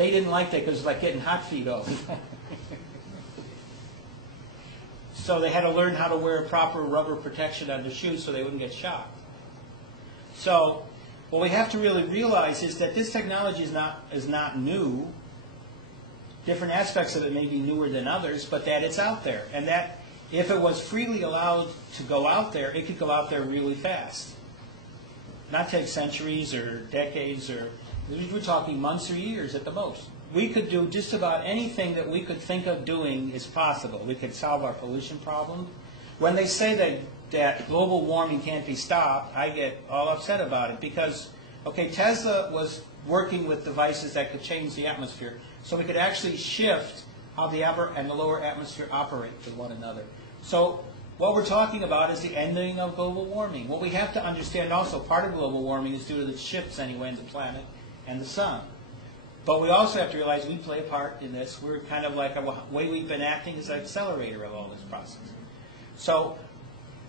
they didn't like that because it's like getting hot feet all the time. So they had to learn how to wear proper rubber protection on their shoes so they wouldn't get shocked. So what we have to really realize is that this technology is not new. Different aspects of it may be newer than others, but that it's out there. And that if it was freely allowed to go out there, it could go out there really fast. Not take centuries or decades, or we're talking months or years at the most. We could do just about anything that we could think of doing is possible. We could solve our pollution problem. When they say that global warming can't be stopped, I get all upset about it because, okay, Tesla was working with devices that could change the atmosphere, so we could actually shift how the upper and the lower atmosphere operate with one another. So what we're talking about is the ending of global warming. What we have to understand also, part of global warming is due to the shifts anyway in the planet and the sun. But we also have to realize we play a part in this. We're kind of like, the way we've been acting is an accelerator of all this process. So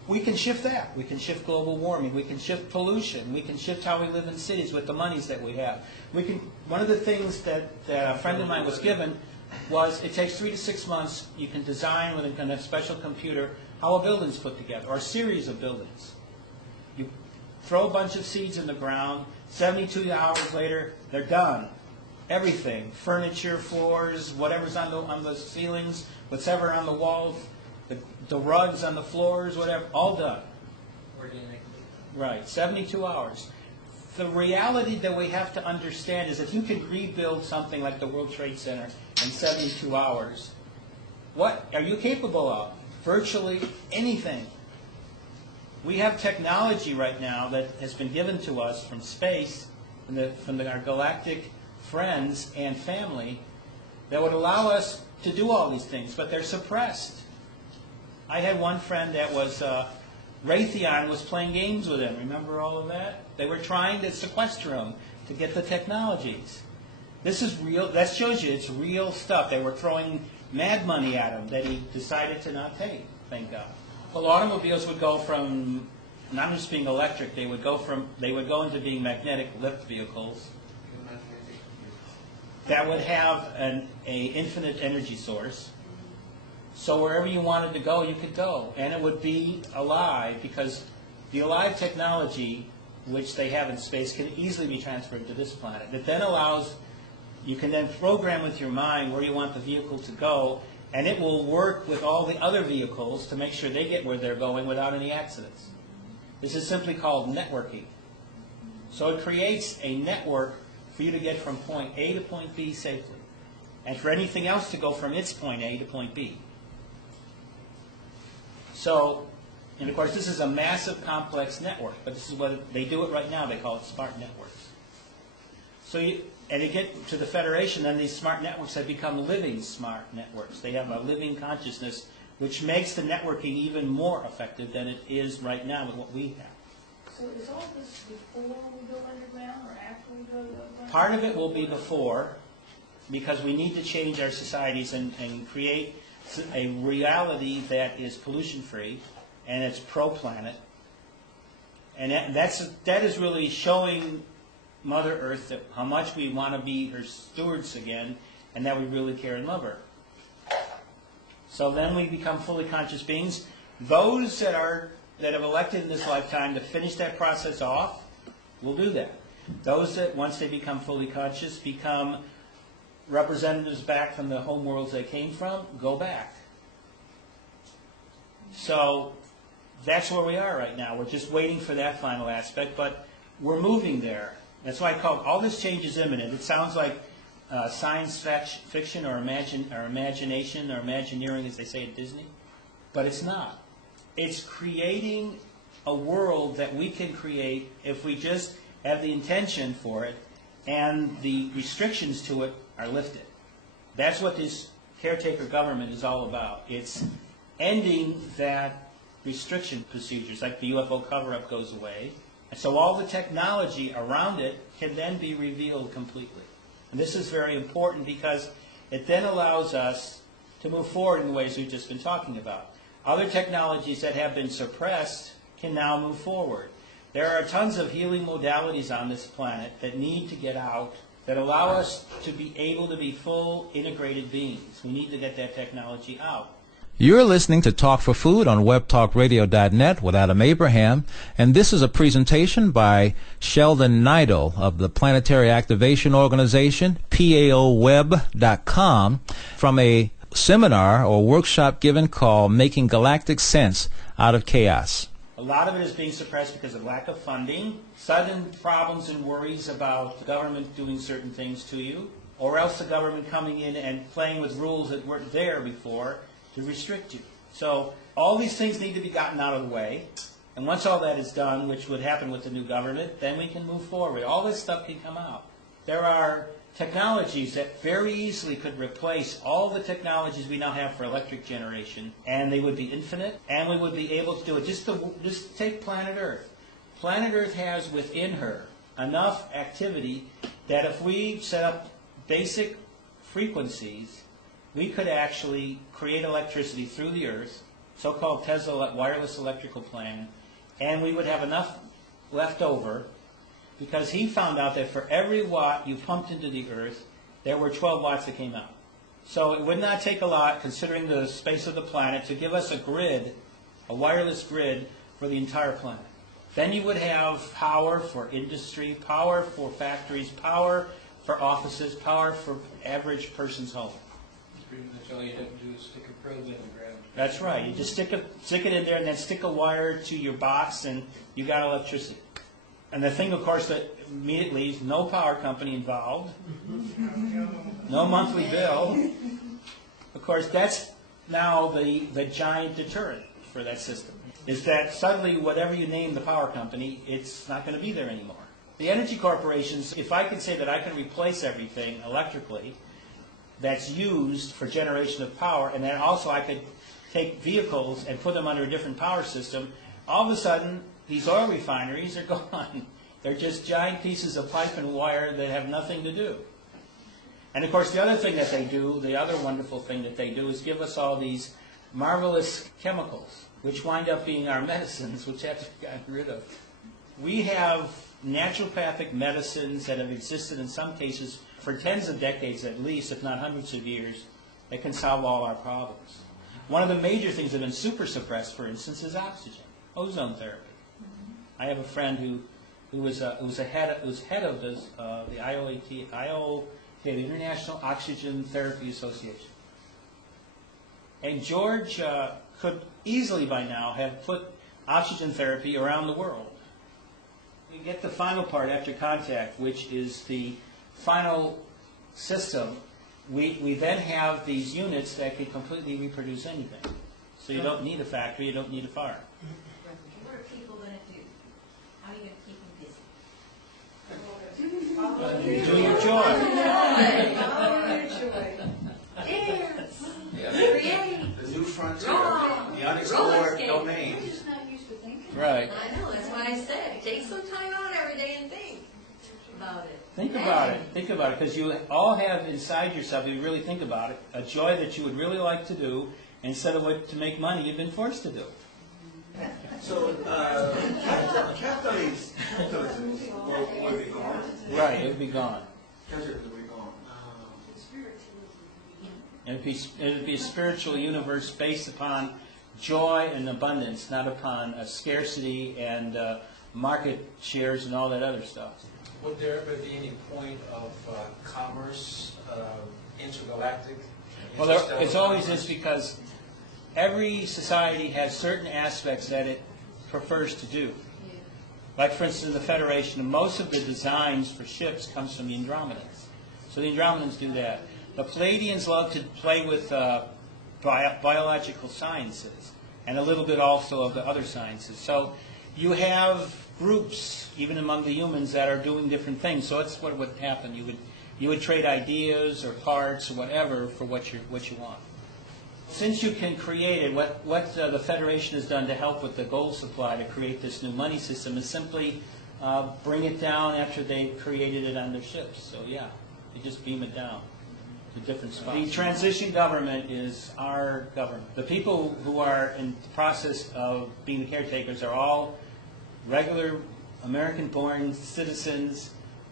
we can shift that. We can shift global warming. We can shift pollution. We can shift how we live in cities with the monies that we have. One of the things that a friend of mine was given was it takes 3 to 6 months. You can design with a special computer how a building's put together, or a series of buildings. You throw a bunch of seeds in the ground. 72 hours later, they're done. Everything, furniture, floors, whatever's on the ceilings, whatever on the walls, the rugs on the floors, whatever, all done. Organic. Right, 72 hours. The reality that we have to understand is if you can rebuild something like the World Trade Center in 72 hours, what are you capable of? Virtually anything. We have technology right now that has been given to us from space, from our galactic friends and family, that would allow us to do all these things, but they're suppressed. I had one friend that was, Raytheon was playing games with him. Remember all of that? They were trying to sequester him to get the technologies. This is real. That shows you it's real stuff. They were throwing mad money at him that he decided to not take, thank God. Well, automobiles would go from not just being electric, they would go into being magnetic lift vehicles that would have an infinite energy source. So wherever you wanted to go, you could go. And it would be alive, because the alive technology, which they have in space, can easily be transferred to this planet. It then allows, you can then program with your mind where you want the vehicle to go, and it will work with all the other vehicles to make sure they get where they're going without any accidents. This is simply called networking. So it creates a network for you to get from point A to point B safely, and for anything else to go from its point A to point B. So, and of course this is a massive complex network, but this is what they do it right now. They call it smart networks. So and you get to the Federation, then these smart networks have become living smart networks. They have a living consciousness, which makes the networking even more effective than it is right now with what we have. So is all this before we go underground or after we go underground? Part of it will be before, because we need to change our societies and create a reality that is pollution-free and it's pro-planet. And that is really showing Mother Earth that how much we want to be her stewards again, and that we really care and love her. So then we become fully conscious beings. Those that have elected in this lifetime to finish that process off will do that. Those that, once they become fully conscious, become representatives back from the home worlds they came from, go back. So that's where we are right now. We're just waiting for that final aspect, but we're moving there. That's why I call it, all this change is imminent. It sounds like science fiction or imagination or Imagineering, as they say at Disney, but it's not. It's creating a world that we can create if we just have the intention for it and the restrictions to it are lifted. That's what this caretaker government is all about. It's ending that restriction procedures, like the UFO cover-up goes away. And so all the technology around it can then be revealed completely. And this is very important because it then allows us to move forward in the ways we've just been talking about. Other technologies that have been suppressed can now move forward. There are tons of healing modalities on this planet that need to get out that allow us to be able to be full integrated beings. We need to get that technology out. You're listening to Talk for Food on webtalkradio.net with Adam Abraham, and this is a presentation by Sheldan Nidle of the Planetary Activation Organization, PAOweb.com, from a seminar or workshop given called Making Galactic Sense Out of Chaos. A lot of it is being suppressed because of lack of funding, sudden problems and worries about the government doing certain things to you, or else the government coming in and playing with rules that weren't there before to restrict you. So all these things need to be gotten out of the way, and once all that is done, which would happen with the new government, then we can move forward. All this stuff can come out. There are technologies that very easily could replace all the technologies we now have for electric generation, and they would be infinite, and we would be able to do it. Just take planet Earth. Planet Earth has within her enough activity that if we set up basic frequencies, we could actually create electricity through the Earth, so-called Tesla wireless electrical plant, and we would have enough left over, because he found out that for every watt you pumped into the Earth, there were 12 watts that came out. So it would not take a lot, considering the space of the planet, to give us a grid, a wireless grid, for the entire planet. Then you would have power for industry, power for factories, power for offices, power for average person's home. Pretty much all you have to do is stick a probe in the ground. That's right. You just stick it in there and then stick a wire to your box and you got electricity. And the thing, of course, that immediately is no power company involved, no monthly bill. Of course, that's now the giant deterrent for that system, is that suddenly whatever you name the power company, it's not going to be there anymore. The energy corporations, if I could say that I can replace everything electrically that's used for generation of power, and then also I could take vehicles and put them under a different power system, all of a sudden these oil refineries are gone. They're just giant pieces of pipe and wire that have nothing to do. And of course the other thing that they do, the other wonderful thing that they do, is give us all these marvelous chemicals, which wind up being our medicines, which have to be gotten rid of. We have naturopathic medicines that have existed in some cases for tens of decades at least, if not hundreds of years, that can solve all our problems. One of the major things that have been super suppressed, for instance, is oxygen, ozone therapy. I have a friend who was head of this, the IOAT, the International Oxygen Therapy Association. And George could easily by now have put oxygen therapy around the world. We get the final part after contact, which is the final system. We then have these units that can completely reproduce anything. So you don't need a factory, you don't need a farm. What are people going to do? How are you going to keep them busy? Do your joy. Create. The new frontier, Draw. the unexplored Roller skate. domain. We're just not used to thinking. Right. I know, that's why I said, take some time out every day and think about it. Think about it. Think about it, because you all have inside yourself, if you really think about it, a joy that you would really like to do instead of what to make money you've been forced to do. So, capitalism will be gone. Right, it would be gone. Capitalism will be gone. It would be a spiritual universe based upon joy and abundance, not upon scarcity and market shares and all that other stuff. Would there ever be any point of commerce, intergalactic? Well, it's always this, because every society has certain aspects that it prefers to do. Like, for instance, in the Federation, most of the designs for ships comes from the Andromedans. So the Andromedans do that. The Palladians love to play with biological sciences, and a little bit also of the other sciences. So you have groups, even among the humans, that are doing different things. So that's what would happen. You would trade ideas or parts or whatever for what you want. Since you can create it, what the Federation has done to help with the gold supply to create this new money system is simply bring it down after they've created it on their ships. So yeah, you just beam it down to different spots. The transition government is our government. The people who are in the process of being the caretakers are all regular American-born citizens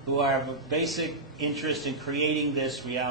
who have a basic interest in creating this reality